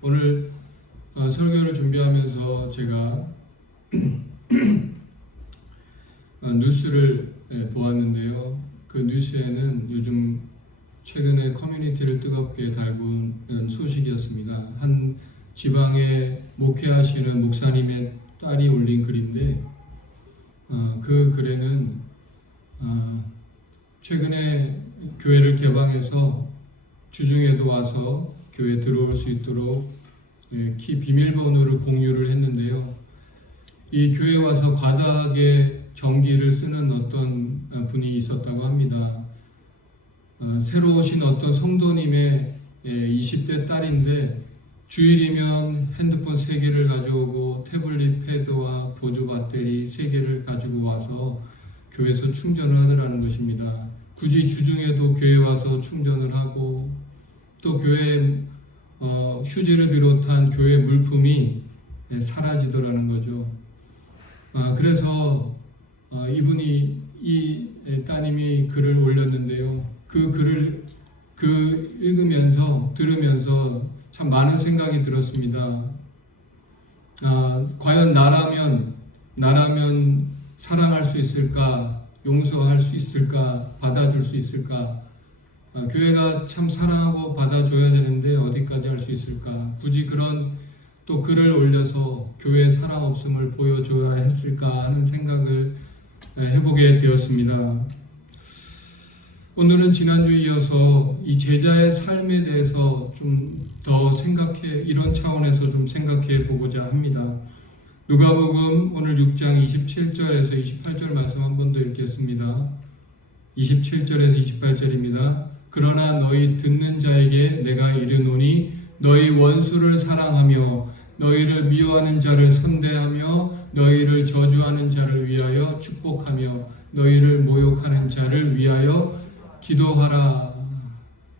오늘 설교를 준비하면서 제가 뉴스를 보았는데요. 그 뉴스에는 요즘 최근에 커뮤니티를 뜨겁게 달군 소식이었습니다. 한 지방에 목회하시는 목사님의 딸이 올린 글인데 그 글에는 최근에 교회를 개방해서 주중에도 와서 교회에 들어올 수 있도록 비밀번호를 공유를 했는데요. 이 교회에 와서 과다하게 전기를 쓰는 어떤 분이 있었다고 합니다. 새로 오신 어떤 성도님의 20대 딸인데 주일이면 핸드폰 3개를 가져오고 태블릿 패드와 보조 배터리 3개를 가지고 와서 교회에서 충전을 하더라는 것입니다. 굳이 주중에도 교회에 와서 충전을 하고 또 교회 휴지를 비롯한 교회 물품이 사라지더라는 거죠. 그래서 이 따님이 글을 올렸는데요. 그 글을 읽으면서 들으면서 참 많은 생각이 들었습니다. 과연 나라면 사랑할 수 있을까? 용서할 수 있을까? 받아줄 수 있을까? 교회가 참 사랑하고 받아줘야 되는데 어디까지 할 수 있을까? 굳이 그런 또 글을 올려서 교회의 사랑 없음을 보여줘야 했을까 하는 생각을 해보게 되었습니다. 오늘은 지난주에 이어서 이 제자의 삶에 대해서 좀 더 이런 차원에서 좀 생각해 보고자 합니다. 누가복음 오늘 6장 27절에서 28절 말씀 한 번 더 읽겠습니다. 27절에서 28절입니다. 그러나 너희 듣는 자에게 내가 이르노니 너희 원수를 사랑하며 너희를 미워하는 자를 선대하며 너희를 저주하는 자를 위하여 축복하며 너희를 모욕하는 자를 위하여 기도하라.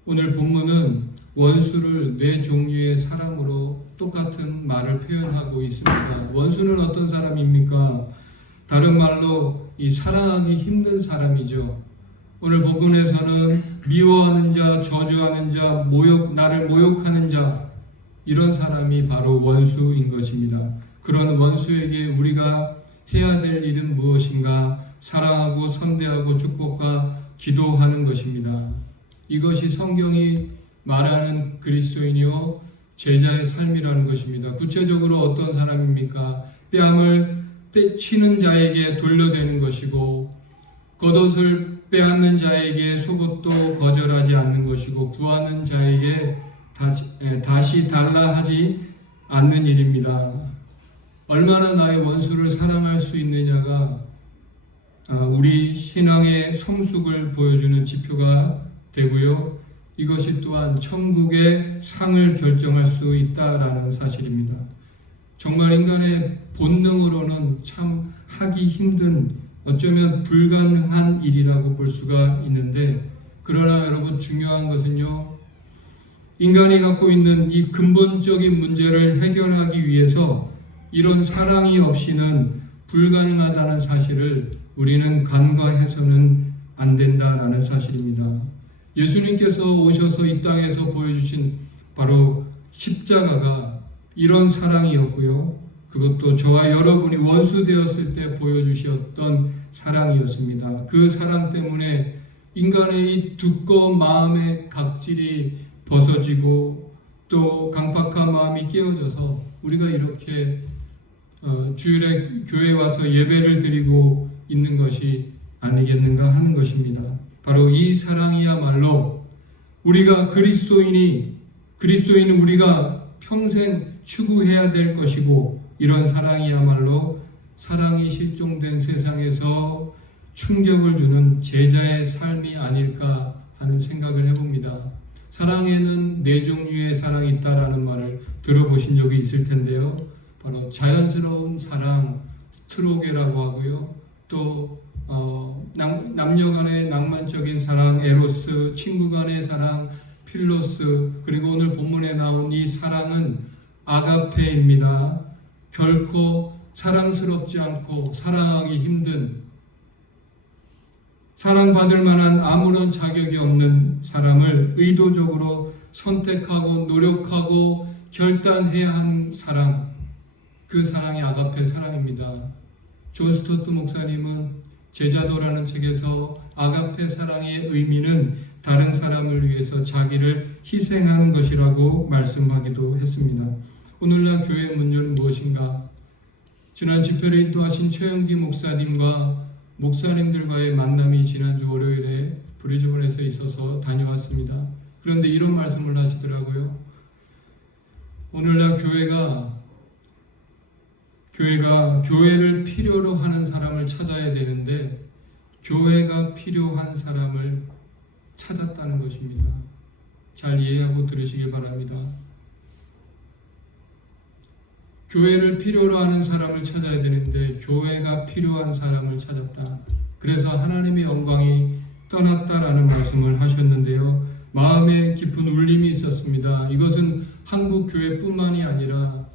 오늘 본문은 원수를 네 종류의 사람으로 똑같은 말을 표현하고 있습니다. 원수는 어떤 사람입니까? 다른 말로 이 사랑하기 힘든 사람이죠. 오늘 본문에서는 미워하는 자, 저주하는 자, 나를 모욕하는 자, 이런 사람이 바로 원수인 것입니다. 그런 원수에게 우리가 해야 될 일은 무엇인가? 사랑하고 선대하고 축복과 기도하는 것입니다. 이것이 성경이 말하는 그리스도인이요 제자의 삶이라는 것입니다. 구체적으로 어떤 사람입니까? 뺨을 치는 자에게 돌려대는 것이고 겉옷을 빼앗는 자에게 속옷도 거절하지 않는 것이고 구하는 자에게 다시 달라 하지 않는 일입니다. 얼마나 나의 원수를 사랑할 수 있느냐가 우리 신앙의 성숙을 보여주는 지표가 되고요. 이것이 또한 천국의 상을 결정할 수 있다라는 사실입니다. 정말 인간의 본능으로는 참 하기 힘든 어쩌면 불가능한 일이라고 볼 수가 있는데 그러나 여러분 중요한 것은요. 인간이 갖고 있는 이 근본적인 문제를 해결하기 위해서 이런 사랑이 없이는 불가능하다는 사실을 우리는 간과해서는 안 된다라는 사실입니다. 예수님께서 오셔서 이 땅에서 보여주신 바로 십자가가 이런 사랑이었고요. 그것도 저와 여러분이 원수 되었을 때 보여주셨던 사랑이었습니다. 그 사랑 때문에 인간의 이 두꺼운 마음의 각질이 벗어지고 또 강팍한 마음이 깨어져서 우리가 이렇게 주일에 교회에 와서 예배를 드리고 있는 것이 아니겠는가 하는 것입니다. 바로 이 사랑이야말로 우리가 그리스도인은 우리가 평생 추구해야 될 것이고 이런 사랑이야말로 사랑이 실종된 세상에서 충격을 주는 제자의 삶이 아닐까 하는 생각을 해봅니다. 사랑에는 4종류의 사랑이 있다라는 말을 들어보신 적이 있을 텐데요. 바로 자연스러운 사랑, 스트로게라고 하고요. 또 남녀 간의 낭만적인 사랑, 에로스, 친구 간의 사랑, 필로스, 그리고 오늘 본문에 나온 이 사랑은 아가페입니다. 결코 사랑스럽지 않고 사랑하기 힘든, 사랑받을 만한 아무런 자격이 없는 사람을 의도적으로 선택하고 노력하고 결단해야 하는 사랑, 그 사랑이 아가페 사랑입니다. 존 스토트 목사님은 제자도라는 책에서 아가페 사랑의 의미는 다른 사람을 위해서 자기를 희생하는 것이라고 말씀하기도 했습니다. 오늘날 교회의 문제는 무엇인가? 지난 집회를 인도하신 최영기 목사님과 목사님들과의 만남이 지난주 월요일에 브리즈번에서 있어서 다녀왔습니다. 그런데 이런 말씀을 하시더라고요. 오늘날 교회를 필요로 하는 사람을 찾아야 되는데 교회가 필요한 사람을 찾았다는 것입니다. 잘 이해하고 들으시기 바랍니다. 교회를 필요로 하는 사람을 찾아야 되는데 교회가 필요한 사람을 찾았다. 그래서 하나님의 영광이 떠났다라는 말씀을 하셨는데요. 마음에 깊은 울림이 있었습니다. 이것은 한국 교회뿐만이 아니라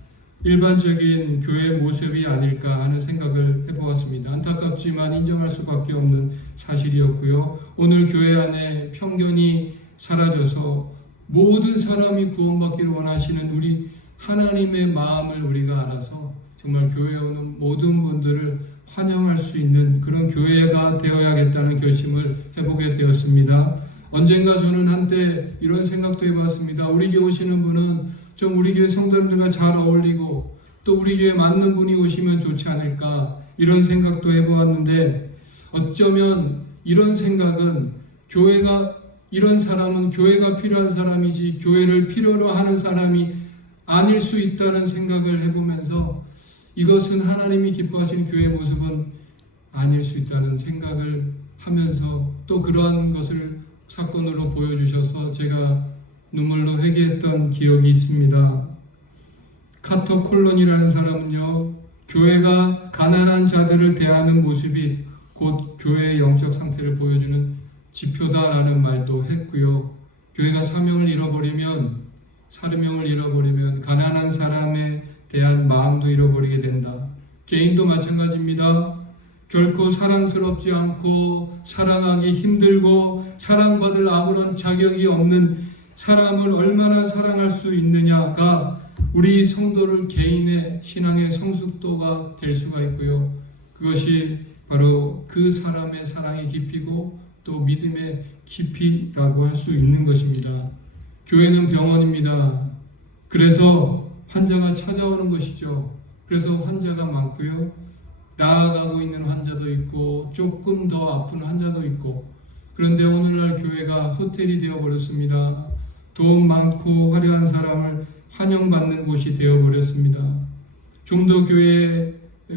일반적인 교회 모습이 아닐까 하는 생각을 해보았습니다. 안타깝지만 인정할 수밖에 없는 사실이었고요. 오늘 교회 안에 편견이 사라져서 모든 사람이 구원받기를 원하시는 우리 하나님의 마음을 우리가 알아서 정말 교회에 오는 모든 분들을 환영할 수 있는 그런 교회가 되어야겠다는 결심을 해보게 되었습니다. 언젠가 저는 한때 이런 생각도 해봤습니다. 우리 교회 오시는 분은 좀 우리 교회 성도님들과 잘 어울리고 또 우리 교회에 맞는 분이 오시면 좋지 않을까 이런 생각도 해보았는데 어쩌면 이런 생각은 이런 사람은 교회가 필요한 사람이지 교회를 필요로 하는 사람이 아닐 수 있다는 생각을 해보면서 이것은 하나님이 기뻐하시는 교회의 모습은 아닐 수 있다는 생각을 하면서 또 그러한 것을 사건으로 보여주셔서 제가 눈물로 회개했던 기억이 있습니다. 카터 콜론이라는 사람은요, 교회가 가난한 자들을 대하는 모습이 곧 교회의 영적 상태를 보여주는 지표다라는 말도 했고요. 교회가 사명을 잃어버리면 가난한 사람에 대한 마음도 잃어버리게 된다. 개인도 마찬가지입니다. 결코 사랑스럽지 않고 사랑하기 힘들고 사랑받을 아무런 자격이 없는 사람을 얼마나 사랑할 수 있느냐가 우리 성도를 개인의 신앙의 성숙도가 될 수가 있고요. 그것이 바로 그 사람의 사랑의 깊이고 또 믿음의 깊이라고 할 수 있는 것입니다. 교회는 병원입니다. 그래서 환자가 찾아오는 것이죠. 그래서 환자가 많고요. 나아가고 있는 환자도 있고 조금 더 아픈 환자도 있고 그런데 오늘날 교회가 호텔이 되어버렸습니다. 돈 많고 화려한 사람을 환영받는 곳이 되어버렸습니다. 좀 더 교회에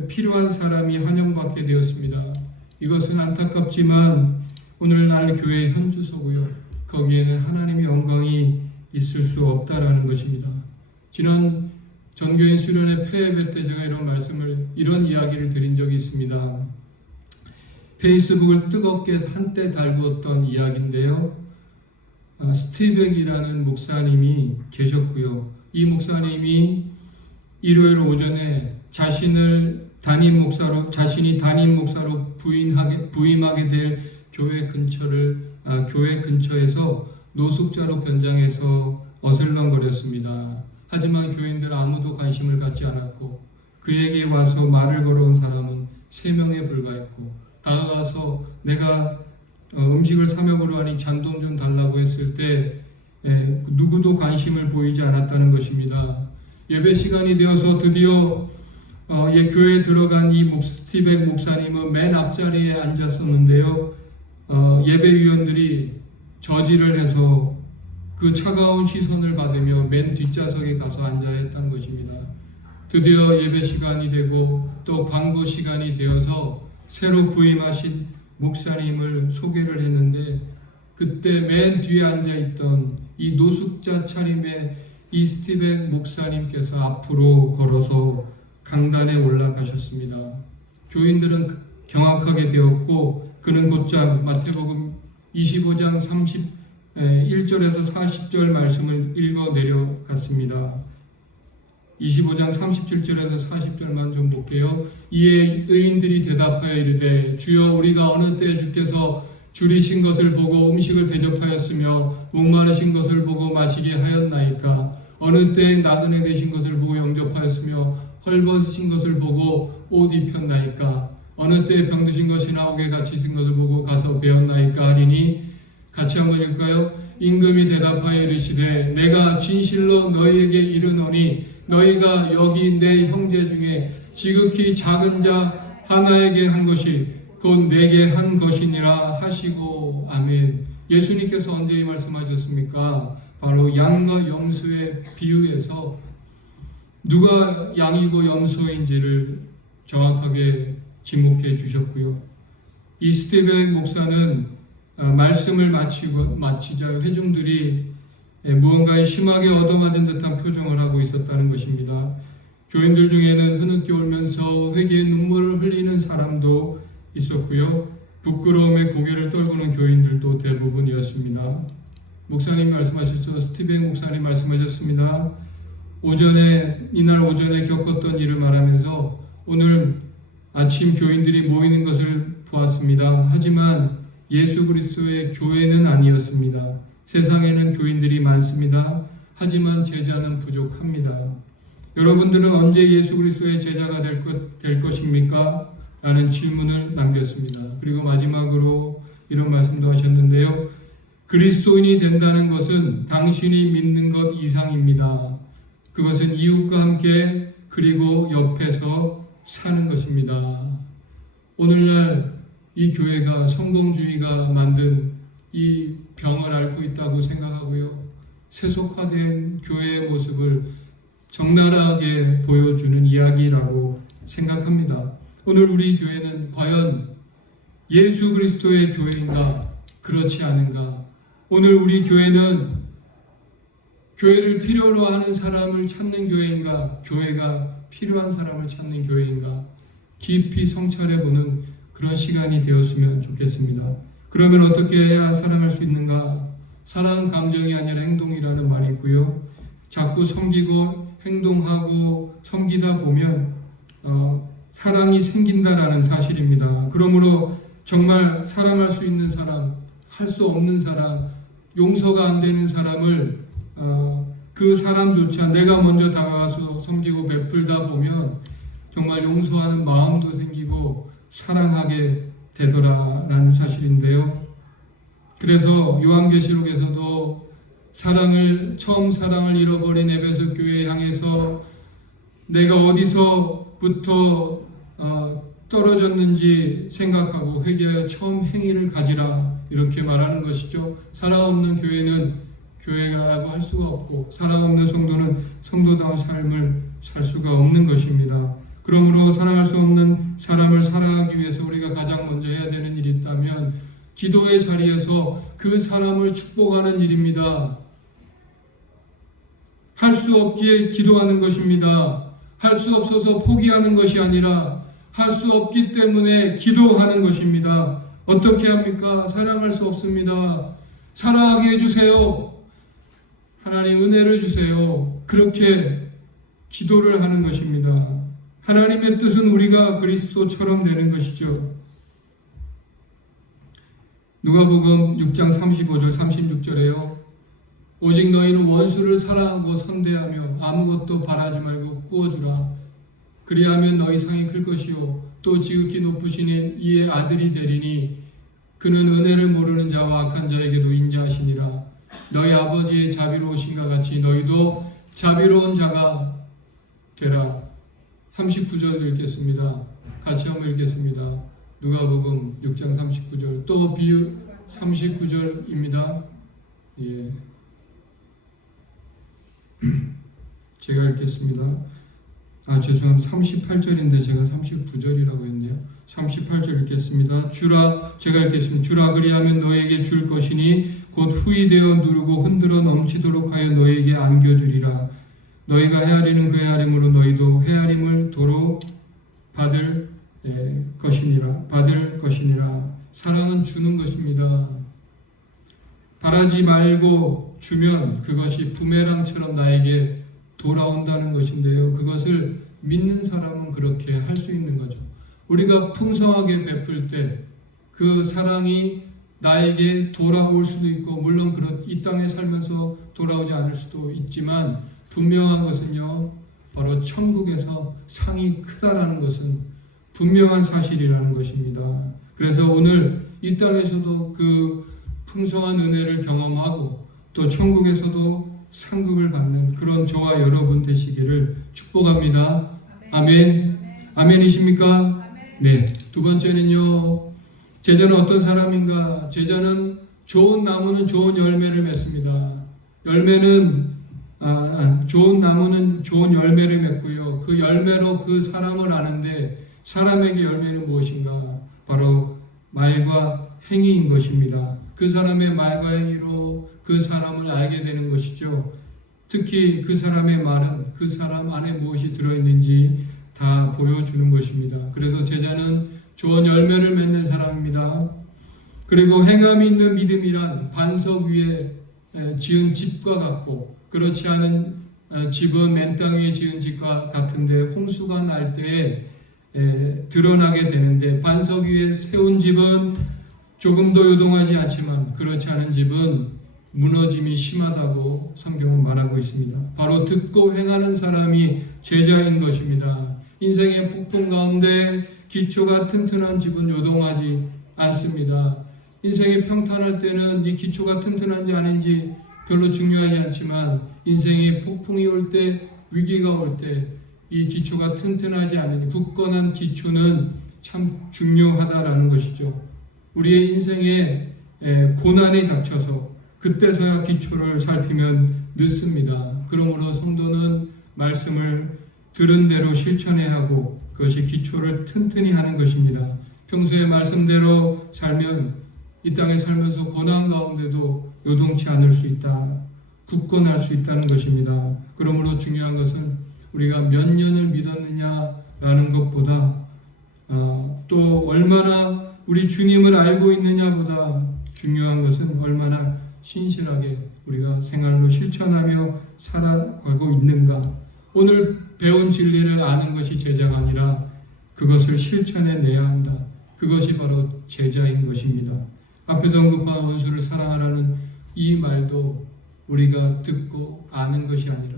필요한 사람이 환영받게 되었습니다. 이것은 안타깝지만 오늘날 교회의 현주소고요. 거기에는 하나님의 영광이 있을 수 없다라는 것입니다. 지난 전교인 수련회 폐예배 때 제가 이런 이야기를 드린 적이 있습니다. 페이스북을 뜨겁게 한때 달구었던 이야기인데요. 스티백이라는 목사님이 계셨고요. 이 목사님이 일요일 오전에 자신이 담임 목사로 부임하게 될 교회 근처에서 노숙자로 변장해서 어슬렁거렸습니다. 하지만 교인들 아무도 관심을 갖지 않았고 그에게 와서 말을 걸어온 사람은 3명에 불과했고 다가가서 내가 음식을 사먹으러 하니 잔돈 좀 달라고 했을 때 누구도 관심을 보이지 않았다는 것입니다. 예배 시간이 되어서 드디어 교회에 들어간 이 스티백 목사님은 맨 앞자리에 앉았었는데요. 예배위원들이 저지를 해서 그 차가운 시선을 받으며 맨 뒷좌석에 가서 앉아야 했다는 것입니다. 드디어 예배 시간이 되고 또 광고 시간이 되어서 새로 부임하신 목사님을 소개를 했는데 그때 맨 뒤에 앉아있던 이 노숙자 차림의 이 스티븐 목사님께서 앞으로 걸어서 강단에 올라가셨습니다. 교인들은 경악하게 되었고 그는 곧장 마태복음 25장 31절에서 40절 말씀을 읽어 내려갔습니다. 25장 37절에서 40절만 좀 볼게요. 이에 의인들이 대답하여 이르되 주여 우리가 어느 때에 주께서 줄이신 것을 보고 음식을 대접하였으며 목마르신 것을 보고 마시게 하였나이까 어느 때에 나그네 되신 것을 보고 영접하였으며 헐벗으신 것을 보고 옷 입혔나이까? 어느 때에 병드신 것이 나오게 갇히신 것을 보고 가서 배웠나이까? 하리니 같이 한번 읽을까요? 임금이 대답하여 이르시되 내가 진실로 너희에게 이르노니 너희가 여기 내 형제 중에 지극히 작은 자 하나에게 한 것이 곧 내게 한 것이니라 하시고. 아멘. 예수님께서 언제 이 말씀하셨습니까? 바로 양과 염소의 비유에서 누가 양이고 염소인지를 정확하게 지목해 주셨고요. 이 스티븐 목사는 말씀을 마치자 회중들이 무언가에 심하게 얻어맞은 듯한 표정을 하고 있었다는 것입니다. 교인들 중에는 흐느껴 울면서 회개의 눈물을 흘리는 사람도 있었고요. 부끄러움에 고개를 떨구는 교인들도 대부분이었습니다. 목사님 말씀하셨죠. 스티븐 목사님 말씀하셨습니다. 이날 오전에 겪었던 일을 말하면서 오늘 아침 교인들이 모이는 것을 보았습니다. 하지만 예수 그리스도의 교회는 아니었습니다. 세상에는 교인들이 많습니다. 하지만 제자는 부족합니다. 여러분들은 언제 예수 그리스도의 제자가 될 것입니까? 라는 질문을 남겼습니다. 그리고 마지막으로 이런 말씀도 하셨는데요. 그리스도인이 된다는 것은 당신이 믿는 것 이상입니다. 그것은 이웃과 함께 그리고 옆에서 사는 것입니다. 오늘날 이 교회가 성공주의가 만든 이 병을 앓고 있다고 생각하고요. 세속화된 교회의 모습을 적나라하게 보여주는 이야기라고 생각합니다. 오늘 우리 교회는 과연 예수 그리스도의 교회인가? 그렇지 않은가? 오늘 우리 교회는 교회를 필요로 하는 사람을 찾는 교회인가? 교회가 필요한 사람을 찾는 교회인가? 깊이 성찰해보는 그런 시간이 되었으면 좋겠습니다. 그러면 어떻게 해야 사랑할 수 있는가? 사랑은 감정이 아니라 행동이라는 말이 있고요. 자꾸 섬기고 행동하고 섬기다 보면 사랑이 생긴다라는 사실입니다. 그러므로 정말 사랑할 수 있는 사람, 할 수 없는 사람, 용서가 안 되는 사람을 그 사람조차 내가 먼저 다가가서 섬기고 베풀다 보면 정말 용서하는 마음도 생기고 사랑하게 되더라라는 사실인데요. 그래서 요한계시록에서도 처음 사랑을 잃어버린 에베소 교회에 향해서 내가 어디서부터 떨어졌는지 생각하고 회개하여 처음 행위를 가지라 이렇게 말하는 것이죠. 사랑 없는 교회는 교회라고 할 수가 없고 사랑 없는 성도는 성도다운 삶을 살 수가 없는 것입니다. 그러므로 사랑할 수 없는 사람을 사랑하기 위해서 우리가 가장 먼저 해야 되는 일이 있다면 기도의 자리에서 그 사람을 축복하는 일입니다. 할 수 없기에 기도하는 것입니다. 할 수 없어서 포기하는 것이 아니라 할 수 없기 때문에 기도하는 것입니다. 어떻게 합니까? 사랑할 수 없습니다. 사랑하게 해주세요. 하나님 은혜를 주세요. 그렇게 기도를 하는 것입니다. 하나님의 뜻은 우리가 그리스도처럼 되는 것이죠. 누가복음 6장 35절 36절에요. 오직 너희는 원수를 사랑하고 선대하며 아무것도 바라지 말고 꾸어주라. 그리하면 너희 상이 클 것이요 또 지극히 높으신 이의 아들이 되리니 그는 은혜를 모르는 자와 악한 자에게도 인자하시니라. 너희 아버지의 자비로우신가 같이 너희도 자비로운 자가 되라. 39절도 읽겠습니다. 같이 한번 읽겠습니다. 누가복음 6장 39절 또 비유 39절입니다. 예. 제가 읽겠습니다. 죄송합니다. 38절인데 제가 39절이라고 했네요. 38절 읽겠습니다. 제가 읽겠습니다. 주라 그리하면 너에게 줄 것이니 곧 후이되어 누르고 흔들어 넘치도록 하여 너에게 안겨주리라. 너희가 헤아리는 그 헤아림으로 너희도 헤아림을 도로 받을 것이니라. 사랑은 주는 것입니다. 바라지 말고 주면 그것이 부메랑처럼 나에게 돌아온다는 것인데요. 그것을 믿는 사람은 그렇게 할 수 있는 거죠. 우리가 풍성하게 베풀 때 그 사랑이 나에게 돌아올 수도 있고 물론 이 땅에 살면서 돌아오지 않을 수도 있지만 분명한 것은요, 바로 천국에서 상이 크다라는 것은 분명한 사실이라는 것입니다. 그래서 오늘 이 땅에서도 그 풍성한 은혜를 경험하고 또 천국에서도 상급을 받는 그런 저와 여러분 되시기를 축복합니다. 아멘. 아멘이십니까? 네. 두 번째는요, 제자는 어떤 사람인가? 제자는 좋은 나무는 좋은 열매를 맺습니다. 좋은 나무는 좋은 열매를 맺고요. 그 열매로 그 사람을 아는데 사람에게 열매는 무엇인가? 바로 말과 행위인 것입니다. 그 사람의 말과 행위로 그 사람을 알게 되는 것이죠. 특히 그 사람의 말은 그 사람 안에 무엇이 들어있는지 다 보여주는 것입니다. 그래서 제자는 좋은 열매를 맺는 사람입니다. 그리고 행함이 있는 믿음이란 반석 위에 지은 집과 같고, 그렇지 않은 집은 맨 땅 위에 지은 집과 같은데 홍수가 날 때에 드러나게 되는데, 반석 위에 세운 집은 조금도 요동하지 않지만 그렇지 않은 집은 무너짐이 심하다고 성경은 말하고 있습니다. 바로 듣고 행하는 사람이 제자인 것입니다. 인생의 폭풍 가운데 기초가 튼튼한 집은 요동하지 않습니다. 인생이 평탄할 때는 이 기초가 튼튼한지 아닌지 별로 중요하지 않지만, 인생의 폭풍이 올 때, 위기가 올 때 이 기초가 튼튼하지 않으니 굳건한 기초는 참 중요하다라는 것이죠. 우리의 인생에 고난이 닥쳐서 그때서야 기초를 살피면 늦습니다. 그러므로 성도는 말씀을 들은 대로 실천해야 하고 그것이 기초를 튼튼히 하는 것입니다. 평소에 말씀대로 살면 이 땅에 살면서 고난 가운데도 요동치 않을 수 있다. 굳건할 수 있다는 것입니다. 그러므로 중요한 것은 우리가 몇 년을 믿었느냐라는 것보다 또 얼마나 우리 주님을 알고 있느냐보다 중요한 것은 얼마나 신실하게 우리가 생활로 실천하며 살아가고 있는가. 오늘 배운 진리를 아는 것이 제자가 아니라 그것을 실천해내야 한다. 그것이 바로 제자인 것입니다. 앞에서 언급한 원수를 사랑하라는 이 말도 우리가 듣고 아는 것이 아니라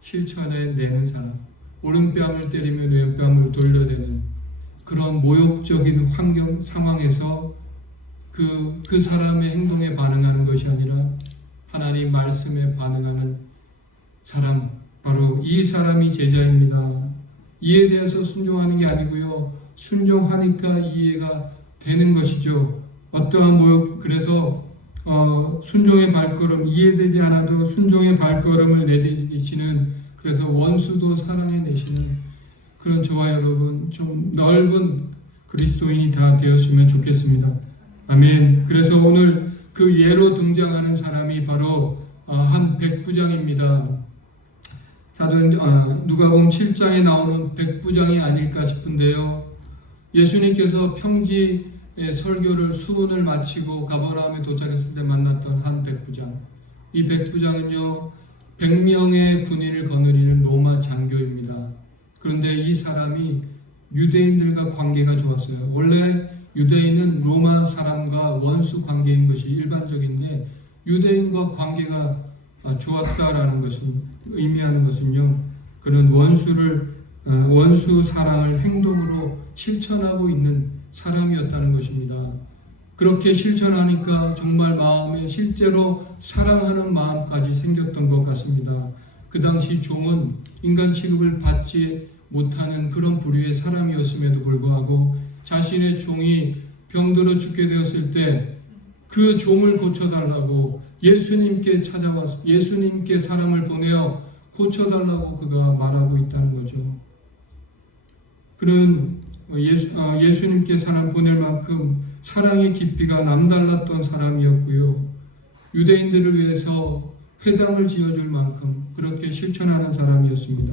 실천해내는 사람, 오른뺨을 때리면 왼뺨을 돌려대는 그런 모욕적인 환경 상황에서 그 사람의 행동에 반응하는 것이 아니라 하나님 말씀에 반응하는 사람, 바로 이 사람이 제자입니다. 이에 대해서 순종하는 게 아니고요, 순종하니까 이해가 되는 것이죠. 어떠한 모욕, 그래서 순종의 발걸음, 이해되지 않아도 순종의 발걸음을 내디디시는, 그래서 원수도 사랑해내시는 그런 저와 여러분 좀 넓은 그리스도인이 다 되었으면 좋겠습니다. 아멘. 그래서 오늘 그 예로 등장하는 사람이 바로 한 백부장입니다. 누가복음 7장에 나오는 백부장이 아닐까 싶은데요. 예수님께서 평지 설교를 수훈을 마치고 가버나움에 도착했을 때 만났던 한 백부장. 이 백부장은요, 100명의 군인을 거느리는 로마 장교입니다. 그런데 이 사람이 유대인들과 관계가 좋았어요. 원래 유대인은 로마 사람과 원수 관계인 것이 일반적인데, 유대인과 관계가 좋았다라는 것은 의미하는 것은요, 그는 원수 사랑을 행동으로 실천하고 있는 사람이었다는 것입니다. 그렇게 실천하니까 정말 마음에 실제로 사랑하는 마음까지 생겼던 것 같습니다. 그 당시 종은 인간 취급을 받지 못하는 그런 부류의 사람이었음에도 불구하고 자신의 종이 병들어 죽게 되었을 때 그 종을 고쳐달라고 예수님께 찾아와서 예수님께 사람을 보내어 고쳐달라고 그가 말하고 있다는 거죠. 그는 예수님께 사람 보낼 만큼 사랑의 깊이가 남달랐던 사람이었고요. 유대인들을 위해서 회당을 지어줄 만큼 그렇게 실천하는 사람이었습니다.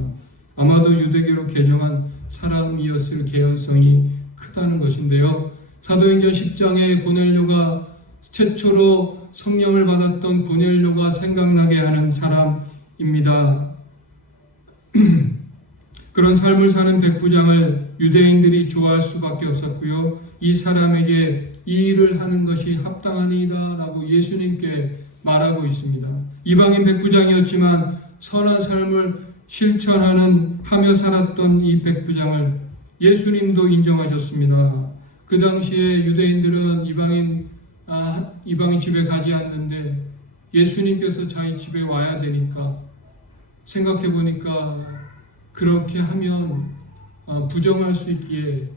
아마도 유대교로 개종한 사람이었을 개연성이 크다는 것인데요. 사도행전 10장에 고넬료가 최초로 성령을 받았던 고넬료가 생각나게 하는 사람입니다. 그런 삶을 사는 백부장을 유대인들이 좋아할 수밖에 없었고요. 이 사람에게 이 일을 하는 것이 합당하니이다 라고 예수님께 말하고 있습니다. 이방인 백부장이었지만 선한 삶을 실천하며 살았던 이 백부장을 예수님도 인정하셨습니다. 그 당시에 유대인들은 이방인 집에 가지 않는데 예수님께서 자기 집에 와야 되니까 생각해 보니까 그렇게 하면 부정할 수 있기에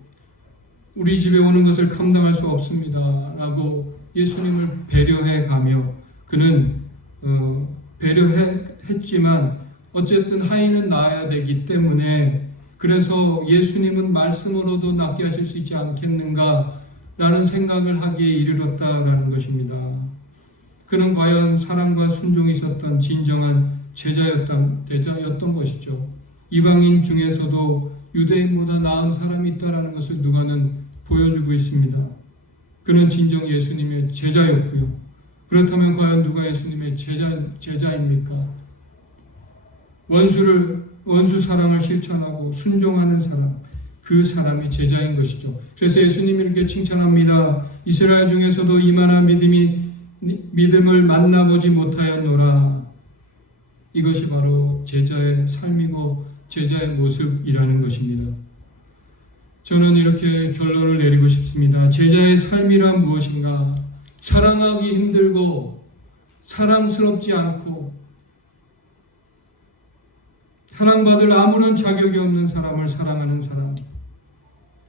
우리 집에 오는 것을 감당할 수 없습니다 라고 예수님을 배려해 가며 그는 배려했지만 어쨌든 하인은 낳아야 되기 때문에 그래서 예수님은 말씀으로도 낫게 하실 수 있지 않겠는가 라는 생각을 하기에 이르렀다라는 것입니다. 그는 과연 사랑과 순종이 있었던 진정한 제자였던 것이죠. 이방인 중에서도 유대인보다 나은 사람이 있다라는 것을 누가는 보여주고 있습니다. 그는 진정 예수님의 제자였고요. 그렇다면 과연 누가 예수님의 제자입니까? 원수 사랑을 실천하고 순종하는 사람, 그 사람이 제자인 것이죠. 그래서 예수님이 이렇게 칭찬합니다. 이스라엘 중에서도 이만한 믿음을 만나보지 못하였노라. 이것이 바로 제자의 삶이고 제자의 모습이라는 것입니다. 저는 이렇게 결론을 내리고 싶습니다. 제자의 삶이란 무엇인가? 사랑하기 힘들고 사랑스럽지 않고 사랑받을 아무런 자격이 없는 사람을 사랑하는 사람,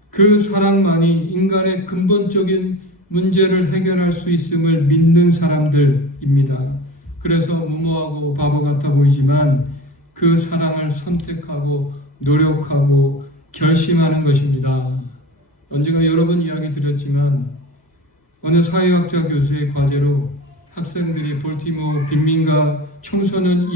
그 사랑만이 인간의 근본적인 문제를 해결할 수 있음을 믿는 사람들입니다. 그래서 무모하고 바보 같아 보이지만 그 사랑을 선택하고 노력하고 결심하는 것입니다. 언젠가 여러 번 이야기 드렸지만 어느 사회학자 교수의 과제로 학생들이 볼티모어 빈민가 청소년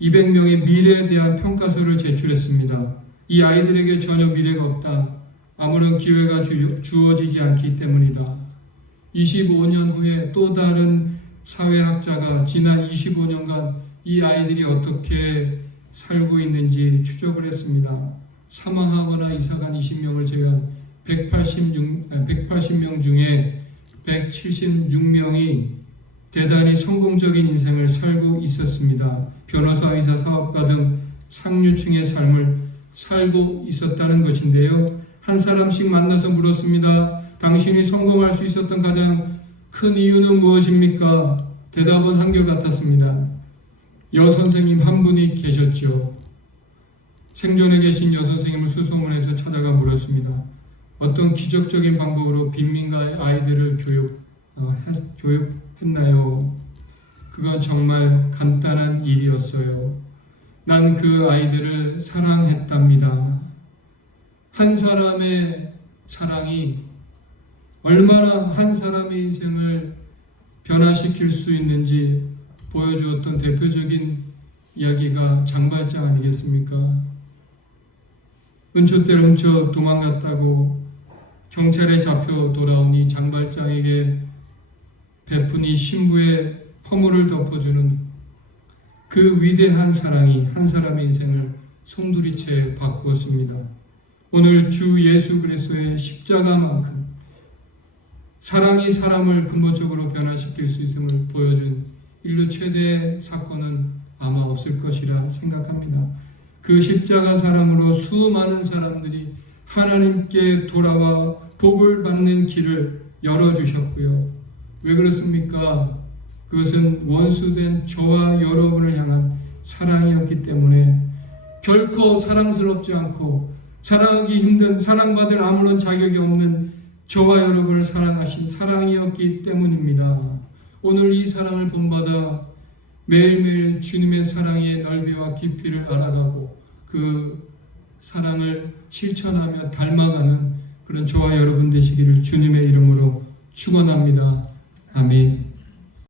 200명의 미래에 대한 평가서를 제출했습니다. 이 아이들에게 전혀 미래가 없다. 아무런 기회가 주어지지 않기 때문이다. 25년 후에 또 다른 사회학자가 지난 25년간 이 아이들이 어떻게 살고 있는지 추적을 했습니다. 사망하거나 이사간 20명을 제외한 180명 중에 176명이 대단히 성공적인 인생을 살고 있었습니다. 변호사, 의사, 사업가 등 상류층의 삶을 살고 있었다는 것인데요. 한 사람씩 만나서 물었습니다. 당신이 성공할 수 있었던 가장 큰 이유는 무엇입니까? 대답은 한결같았습니다. 여선생님 한 분이 계셨죠. 생존에 계신 여선생님을 수소문해서 찾아가 물었습니다. 어떤 기적적인 방법으로 빈민가의 아이들을 교육했나요? 그건 정말 간단한 일이었어요. 난 그 아이들을 사랑했답니다. 한 사람의 사랑이 얼마나 한 사람의 인생을 변화시킬 수 있는지 보여주었던 대표적인 이야기가 장발장 아니겠습니까? 은초대를 훔쳐 도망갔다고 경찰에 잡혀 돌아온 이 장발장에게 베푼 이 신부의 허물을 덮어주는 그 위대한 사랑이 한 사람의 인생을 송두리째 바꾸었습니다. 오늘 주 예수 그리스도의 십자가만큼 사랑이 사람을 근본적으로 변화시킬 수 있음을 보여준 인류 최대의 사건은 아마 없을 것이라 생각합니다. 그 십자가 사랑으로 수많은 사람들이 하나님께 돌아와 복을 받는 길을 열어주셨고요. 왜 그렇습니까? 그것은 원수된 저와 여러분을 향한 사랑이었기 때문에 결코 사랑스럽지 않고 사랑하기 힘든, 사랑받을 아무런 자격이 없는 저와 여러분을 사랑하신 사랑이었기 때문입니다. 오늘 이 사랑을 본받아 매일매일 주님의 사랑의 넓이와 깊이를 알아가고 그 사랑을 실천하며 닮아가는 그런 저와 여러분 되시기를 주님의 이름으로 축원합니다. 아멘.